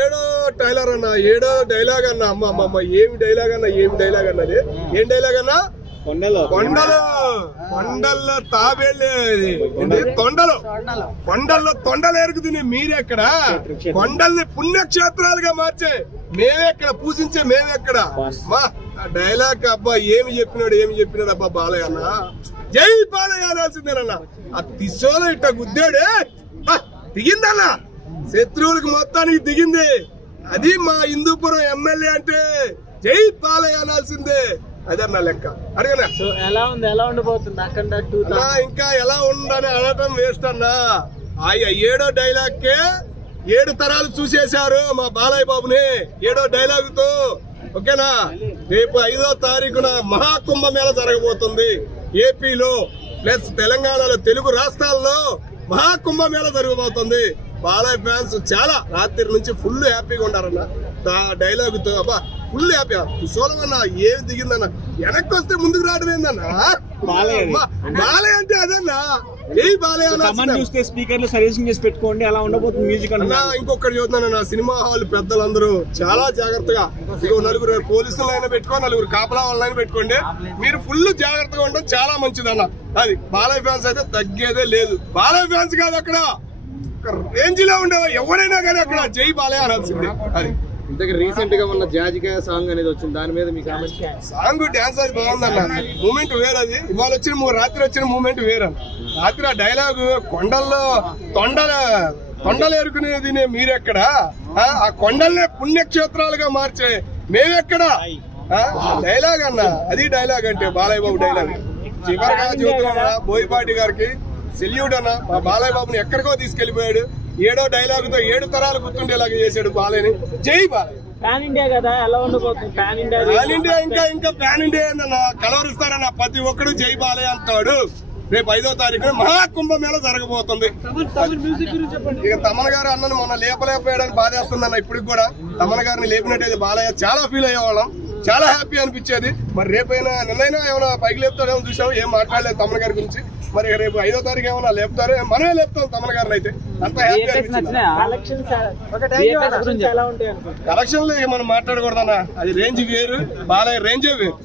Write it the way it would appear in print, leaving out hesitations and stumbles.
ఏడో టైలర్ అన్న, ఏడో డైలాగ్ అన్న. అమ్మ ఏమి డైలాగ్ అన్న, ఏమి డైలాగ్ అన్నది. ఏం డైలాగ్ అన్నా? కొండల్లో తాబేళ్ళే, కొండల్లో తొండలు ఎరుగుతుంది. మీరెక్కడ కొండల్ని పుణ్యక్షేత్రాలుగా మార్చే మేమెక్కడ, పూజించే మేమెక్కడ. మా డైలాగ్ అబ్బా ఏమి చెప్పినాడు అబ్బా బాలయ్య అన్న. జై బాలయ్య అనాల్సిందేనన్నా. ఆ తిసోలో ఇట్ట గుద్దాడే దిగిందన్న, శత్రువులకు మొత్తానికి దిగింది. అది మా హిందూపురం ఎమ్మెల్యే అంటే జై బాలయ్య అనాల్సిందే. అదన్నా లెక్క. అడిగనా ఎలా ఉండబోతుంది అక్కడ? ఇంకా ఎలా ఉండని అనటం వేస్ట్ అన్నా. ఏడో డైలాగ్ కే 7 తరాలు చూసేశారు మా బాలయ్య బాబుని. ఏడో డైలాగ్ తో ఓకేనా. రేపు 5వ తారీఖున మహాకుంభమేళ జరగబోతుంది ఏపీలో ప్లస్ తెలంగాణలో, తెలుగు రాష్ట్రాల్లో మహాకుంభమేళ జరగబోతుంది. బాలయ్య ఫ్యాన్స్ చాలా రాత్రి నుంచి ఫుల్ హ్యాపీగా ఉన్నారన్న. డైలాగ్ తో అబ్బా ఫుల్ హ్యాపీ. సోలమన్నా ఏమి దిగిందన్న, వెనక్కి వస్తే ముందుకు రావడం ఏందన్నా. బాలయ్య అంటే అదన్నా. ఏ బాలయ్య చూస్తే స్పీకర్లు సర్వీసింగ్ చేసి పెట్టుకోండి, అలా ఉండబోతుంది మ్యూజిక్ అన్నా. ఇంకొకటి చూద్దానన్నా, సినిమా హాల్ పెద్దలందరూ చాలా జాగ్రత్తగా, ఇగో 4 పోలీసులైనా పెట్టుకోండి, 4 కాపలా వాళ్ళైనా పెట్టుకోండి. మీరు ఫుల్ జాగ్రత్తగా ఉండడం చాలా మంచిదన్న. అది బాలయ్య ఫ్యాన్స్ అయితే తగ్గేదే లేదు. బాలయ్య ఫ్యాన్స్ కాదు, అక్కడ రేంజ్ లో ఉండేవా ఎవరైనా కానీ అక్కడ జై బాలయ్య అనాల్సిందే. అది రీసెంట్ గా ఉన్న జాజికాయ సాంగ్ అనేది వచ్చింది, దాని మీద మీ కామెంట్? సాంగ్ డాన్స్ అది బాగుందన్న, మూమెంట్ వేరది. ఇవాళ రాత్రి వచ్చిన మూమెంట్ వేరన్న. రాత్రి ఆ డైలాగ్ కొండల్లో తొండలు ఎరుకునేది మీరెక్కడ, ఆ కొండల్నే పుణ్యక్షేత్రాలుగా మార్చే మేమెక్కడ. డైలాగ్ అన్న, అది డైలాగ్ అంటే బాలయ్య బాబు డైలాగ్. చివరిగా చూస్తున్నా బోయపాటి గారికి సెల్యూట్ అన్న. మా బాలయ్య బాబుని ఎక్కడికో తీసుకెళ్లిపోయాడు. ఏడో డైలాగ్ తో 7 తరాలు గుర్తుండేలాగా చేశాడు బాలయ్యని. జై బాలయ్య. పాన్ ఇండియా కదా, ఎలా ఉండబోతుంది పాన్ ఇండియా? ఇంకా పాన్ ఇండియా ఏందన్న, కలవరిస్తారన్న. ప్రతి ఒక్కడు జై బాలయ్య అంటాడు. రేపు 5వ తారీఖున మహాకుంభమేళ జరగబోతుంది. ఇక తమన్ గారు అన్నను మొన్న లేపలేకపోయాడని బాధేస్తుందన్న. ఇప్పటికి కూడా తమన్ గారిని లేపినట్టయితే బాలయ్య చాలా ఫీల్ అయ్యేవాళ్ళం, చాలా హ్యాపీ అనిపించేది. మరి రేపైనా నిన్నైనా ఏమైనా పైకి లేపుతాడేమో చూసాము, ఏం మాట్లాడలేదు తమన్ గారి గురించి. మరి రేపు 5వ తారీఖు ఏమైనా లేపుతారు, మనమే లేపుతాం తమన్ గారిని. అయితే అంత హ్యాపీ అనిపించింది. కలెక్షన్లు మనం మాట్లాడకూడదన్నా, అది రేంజ్ వేరు, బాలయ్య రేంజే వేరు.